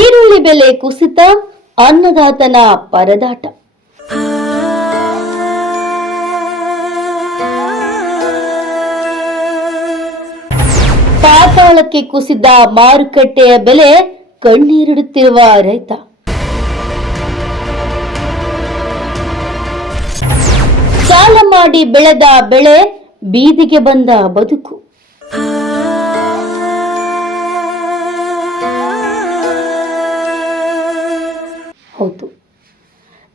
ಈರುಳ್ಳಿ ಬೆಲೆ ಕುಸಿತ, ಅನ್ನದಾತನ ಪರದಾಟ. ಪಾತಾಳಕ್ಕೆ ಕುಸಿದ ಮಾರುಕಟ್ಟೆಯ ಬೆಲೆ, ಕಣ್ಣೀರಿಡುತ್ತಿರುವ ರೈತ. ಸಾಲ ಮಾಡಿ ಬೆಳೆದ ಬೆಳೆ, ಬೀದಿಗೆ ಬಂದ ಬದುಕು. ಹೌದು,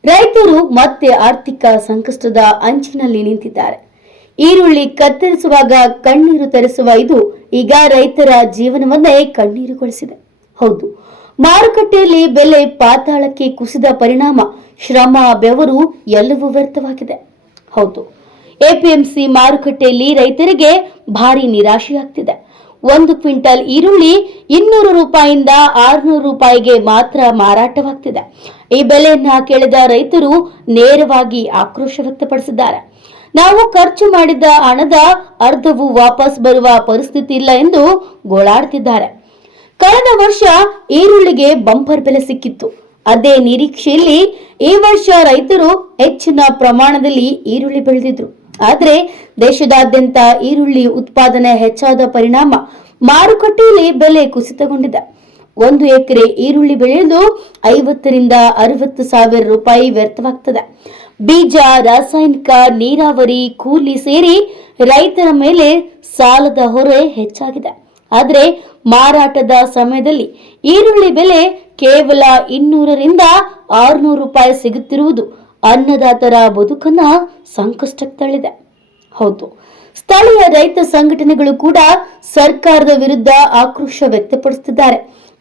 ರೈತರು ಮತ್ತೆ ಆರ್ಥಿಕ ಸಂಕಷ್ಟದ ಅಂಚಿನಲ್ಲಿ ನಿಂತಿದ್ದಾರೆ. ಈರುಳ್ಳಿ ಕತ್ತರಿಸುವಾಗ ಕಣ್ಣೀರು ತರಿಸುವ ಇದು ಈಗ ರೈತರ ಜೀವನವನ್ನೇ ಕಣ್ಣೀರುಗೊಳಿಸಿದೆ. ಹೌದು, ಮಾರುಕಟ್ಟೆಯಲ್ಲಿ ಬೆಲೆ ಪಾತಾಳಕ್ಕೆ ಕುಸಿದ ಪರಿಣಾಮ ಶ್ರಮ, ಬೆವರು ಎಲ್ಲವೂ ವ್ಯರ್ಥವಾಗಿದೆ. ಹೌದು, ಎಪಿಎಂಸಿ ಮಾರುಕಟ್ಟೆಯಲ್ಲಿ ರೈತರಿಗೆ ಭಾರಿ ನಿರಾಶೆಯಾಗ್ತಿದೆ. 1 ಕ್ವಿಂಟಲ್ ಈರುಳ್ಳಿ 200 ರೂಪಾಯಿಯಿಂದ 600 ರೂಪಾಯಿಗೆ ಮಾತ್ರ ಮಾರಾಟವಾಗ್ತಿದೆ. ಈ ಬೆಲೆಯನ್ನ ಕೇಳಿದ ರೈತರು ನೇರವಾಗಿ ಆಕ್ರೋಶ ವ್ಯಕ್ತಪಡಿಸಿದ್ದಾರೆ. ನಾವು ಖರ್ಚು ಮಾಡಿದ ಹಣದ ಅರ್ಧವೂ ವಾಪಸ್ ಬರುವ ಪರಿಸ್ಥಿತಿ ಇಲ್ಲ ಎಂದು ಗೋಳಾಡ್ತಿದ್ದಾರೆ. ಕಳೆದ ವರ್ಷ ಈರುಳ್ಳಿಗೆ ಬಂಪರ್ ಬೆಲೆ ಸಿಕ್ಕಿತ್ತು. ಅದೇ ನಿರೀಕ್ಷೆಯಲ್ಲಿ ಈ ವರ್ಷ ರೈತರು ಹೆಚ್ಚಿನ ಪ್ರಮಾಣದಲ್ಲಿ ಈರುಳ್ಳಿ ಬೆಳೆದಿದ್ರು. ಆದರೆ ದೇಶದಾದ್ಯಂತ ಈರುಳ್ಳಿ ಉತ್ಪಾದನೆ ಹೆಚ್ಚಾದ ಪರಿಣಾಮ ಮಾರುಕಟ್ಟೆಯಲ್ಲಿ ಬೆಲೆ ಕುಸಿತಗೊಂಡಿದೆ. 1 ಎಕರೆ ಈರುಳ್ಳಿ ಬೆಳೆಯಲು 50 ರಿಂದ 60 ಸಾವಿರ ರೂಪಾಯಿ ವ್ಯರ್ಥವಾಗ್ತದೆ. ಬೀಜ, ರಾಸಾಯನಿಕ, ನೀರಾವರಿ, ಕೂಲಿ ಸೇರಿ ರೈತರ ಮೇಲೆ ಸಾಲದ ಹೊರೆ ಹೆಚ್ಚಾಗಿದೆ. ಆದರೆ ಮಾರಾಟದ ಸಮಯದಲ್ಲಿ ಈರುಳ್ಳಿ ಬೆಲೆ ಕೇವಲ 200 ರಿಂದ 600 ರೂಪಾಯಿ ಸಿಗುತ್ತಿರುವುದು ಅನ್ನದಾತರ ಬದುಕನ್ನ ಸಂಕಷ್ಟಕ್ಕೆ ತಳ್ಳಿದೆ. ಹೌದು, ಸ್ಥಳೀಯ ರೈತ ಸಂಘಟನೆಗಳು ಕೂಡ ಸರ್ಕಾರದ ವಿರುದ್ಧ ಆಕ್ರೋಶ ವ್ಯಕ್ತಪಡಿಸುತ್ತಿದ್ದಾರೆ.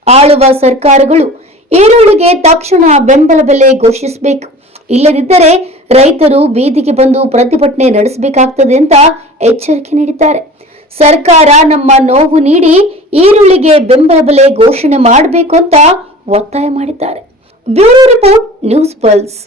ಆಳುವ ಸರ್ಕಾರಗಳು ಈರುಳ್ಳಿಗೆ ತಕ್ಷಣ ಬೆಂಬಲ ಬೆಲೆ ಘೋಷಿಸಬೇಕು, ಇಲ್ಲದಿದ್ದರೆ ರೈತರು ಬೀದಿಗೆ ಬಂದು ಪ್ರತಿಭಟನೆ ನಡೆಸಬೇಕಾಗ್ತದೆ ಅಂತ ಎಚ್ಚರಿಕೆ ನೀಡಿದ್ದಾರೆ. ಸರ್ಕಾರ ನಮ್ಮ ನೋವು ನೀಡಿ ಈರುಳ್ಳಿಗೆ ಬೆಂಬಲ ಬೆಲೆ ಘೋಷಣೆ ಮಾಡಬೇಕು ಅಂತ ಒತ್ತಾಯ ಮಾಡಿದ್ದಾರೆ. Bureau report, news pulse.